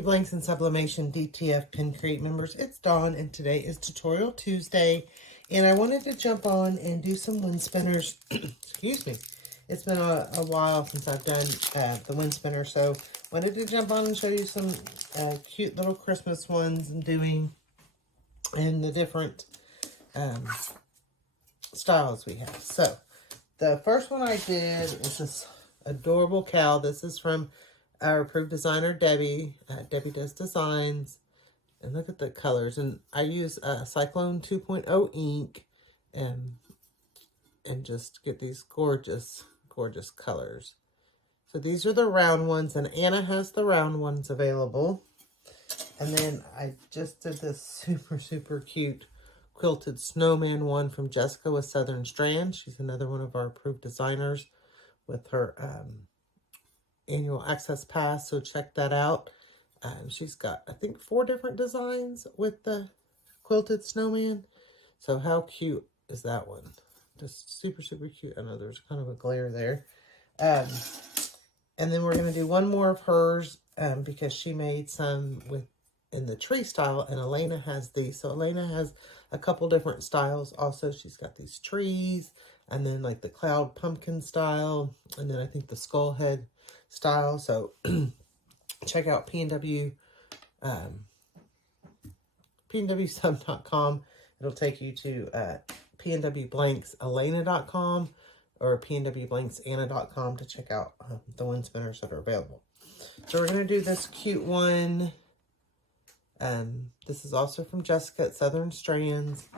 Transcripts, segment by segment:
Blanks and Sublimation DTF Pin Create members. It's Dawn and today is Tutorial Tuesday. And I wanted to jump on and do some wind spinners. Excuse me. It's been a while since I've done the wind spinner. So wanted to jump on and show you some cute little Christmas ones and doing and the different styles we have. So the first one I did is this adorable cow. This is from our approved designer, Debbie. Debbie Does Designs. And look at the colors. And I use Cyclone 2.0 ink and just get these gorgeous, gorgeous colors. So these are the round ones, and Anna has the round ones available. And then I just did this super, super cute quilted snowman one from Jessica with Southern Strand. She's another one of our approved designers with her annual access pass, so check that out. She's got, I think, 4 different designs with the quilted snowman. So how cute is that one? Just super, super cute. I know there's kind of a glare there. And then we're going to do one more of hers because she made some in the tree style, and Elena has these. So Elena has a couple different styles. Also, she's got these trees, and then like the cloud pumpkin style, and then I think the skull head style. So check out pnwsub.com. It'll take you to pnwblankselena.com or pnwblanksanna.com to check out the wind spinners that are available. So we're going to do this cute one. This is also from Jessica at Southern Strands,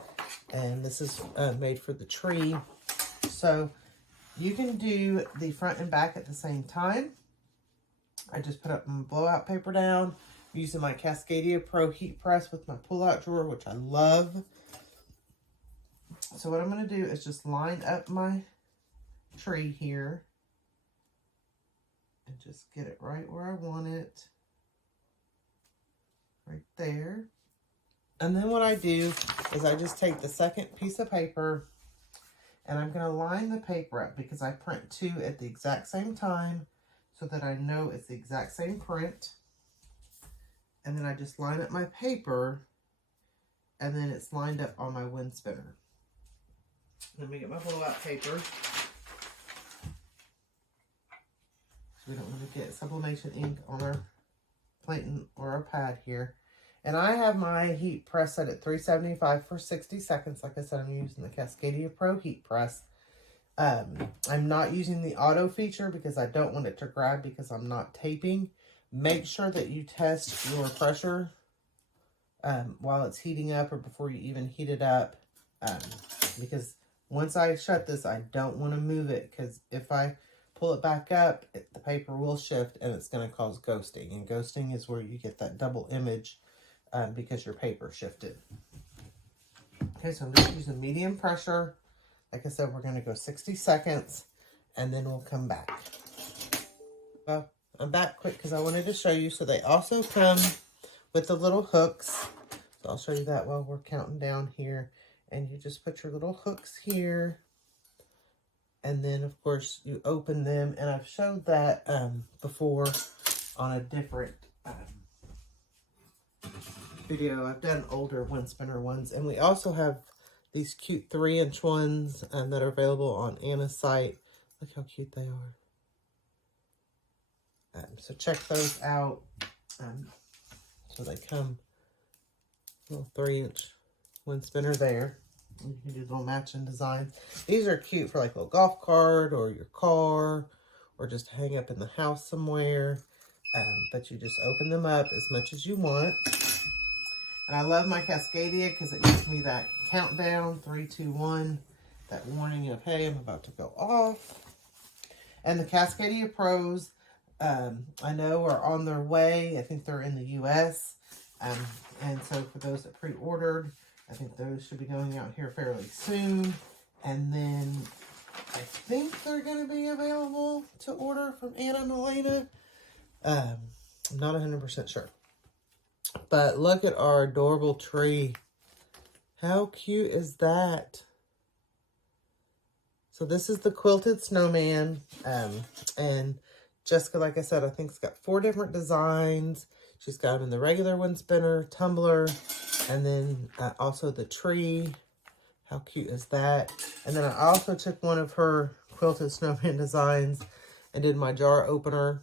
and this is made for the tree. So you can do the front and back at the same time. I just put up my blowout paper down using my Cascadia Pro heat press with my pull-out drawer, which I love. So what I'm going to do is just line up my tree here and just get it right where I want it. Right there. And then what I do is I just take the second piece of paper and I'm going to line the paper up because I print 2 at the exact same time so that I know it's the exact same print. And then I just line up my paper and then it's lined up on my wind spinner. Let me get my blowout paper. So we don't want to get sublimation ink on our plate or our pad here. And I have my heat press set at 375 for 60 seconds. Like I said, I'm using the Cascadia Pro heat press. I'm not using the auto feature because I don't want it to grab because I'm not taping. Make sure that you test your pressure while it's heating up or before you even heat it up. Because once I shut this, I don't want to move it because if I pull it back up, the paper will shift and it's going to cause ghosting. And ghosting is where you get that double image because your paper shifted. Okay, so I'm just using medium pressure. Like I said, we're going to go 60 seconds and then we'll come back. Well, I'm back quick because I wanted to show you. So they also come with the little hooks. So I'll show you that while we're counting down here. And you just put your little hooks here. And then, of course, you open them. And I've showed that before on a different video. I've done older wind spinner ones. And we also have these cute 3-inch ones that are available on Anna's site. Look how cute they are. So check those out. So they come little 3-inch wind spinner there. You can do little matching designs. These are cute for like a little golf cart or your car or just hang up in the house somewhere. But you just open them up as much as you want. And I love my Cascadia because it gives me that countdown, 3, 2, 1, that warning of, hey, I'm about to go off. And the Cascadia Pros, I know are on their way. I think they're in the U.S. And so for those that pre-ordered, I think those should be going out here fairly soon. And then I think they're going to be available to order from Anna and Elena. I'm not 100% sure. But look at our adorable tree. How cute is that? So this is the quilted snowman. And Jessica, like I said, I think it's got 4 different designs. She's got them in the regular wind spinner, tumbler, and then also the tree. How cute is that? And then I also took one of her quilted snowman designs and did my jar opener.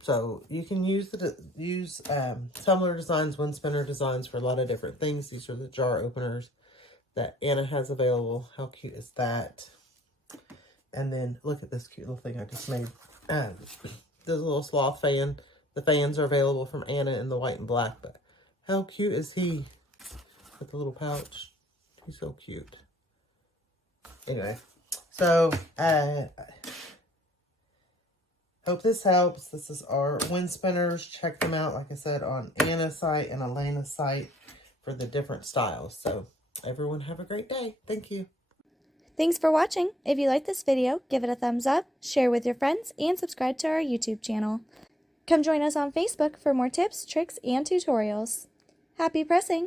So you can use tumbler designs, wind spinner designs for a lot of different things. These are the jar openers that Anna has available. How cute is that? And then look at this cute little thing I just made. This little sloth fan. The fans are available from Anna in the white and black. But how cute is he with the little pouch? He's so cute. Anyway, so hope this helps. This is our wind spinners. Check them out, like I said, on Anna's site and Elena's site for the different styles. So everyone have a great day. Thank you. Thanks for watching. If you like this video, give it a thumbs up, share with your friends, and subscribe to our YouTube channel. Come join us on Facebook for more tips, tricks, and tutorials. Happy pressing!